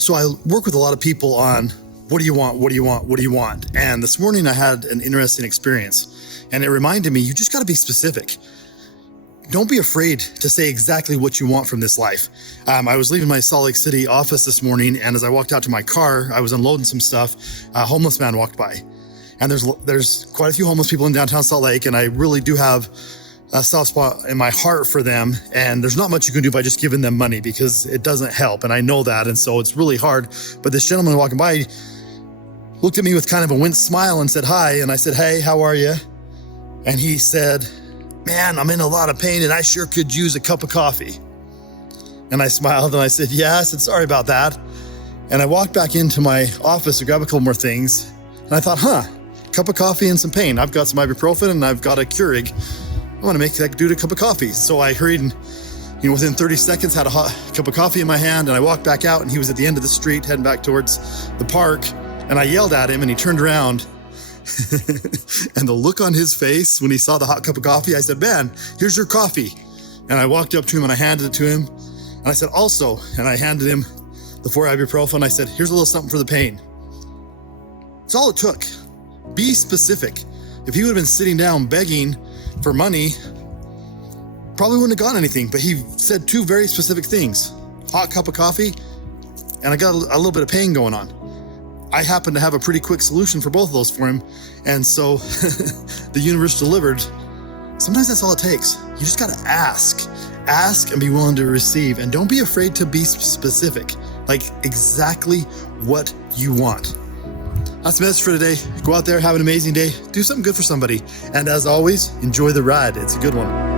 So I work with a lot of people on what do you want? What do you want? What do you want? And this morning I had an interesting experience, and it reminded me, you just got to be specific. Don't be afraid to say exactly what you want from this life. I was leaving my Salt Lake City office this morning, and as I walked out to my car, I was unloading some stuff. A homeless man walked by, and there's quite a few homeless people in downtown Salt Lake, and I really do have a soft spot in my heart for them. And there's not much you can do by just giving them money, because it doesn't help. And I know that. And so it's really hard. But this gentleman walking by looked at me with kind of a wince smile and said, hi. And I said, hey, how are you? And he said, man, I'm in a lot of pain and I sure could use a cup of coffee. And I smiled and I said, yeah. I said, sorry about that. And I walked back into my office to grab a couple more things. And I thought, cup of coffee and some pain. I've got some ibuprofen and I've got a Keurig. I want to make that dude a cup of coffee. So I hurried and, within 30 seconds had a hot cup of coffee in my hand, and I walked back out and he was at the end of the street heading back towards the park. And I yelled at him and he turned around and the look on his face when he saw the hot cup of coffee, I said, man, here's your coffee. And I walked up to him and I handed it to him. And I said, also, and I handed him the 4 ibuprofen. I said, here's a little something for the pain. It's all it took. Be specific. If he would have been sitting down begging for money, probably wouldn't have got anything. But he said 2 very specific things: hot cup of coffee, and I got a little bit of pain going on. I happen to have a pretty quick solution for both of those for him. And so the universe delivered. Sometimes that's all it takes. You just got to ask and be willing to receive. And don't be afraid to be specific, like exactly what you want. That's the message for today. Go out there, have an amazing day, do something good for somebody. And as always, enjoy the ride. It's a good one.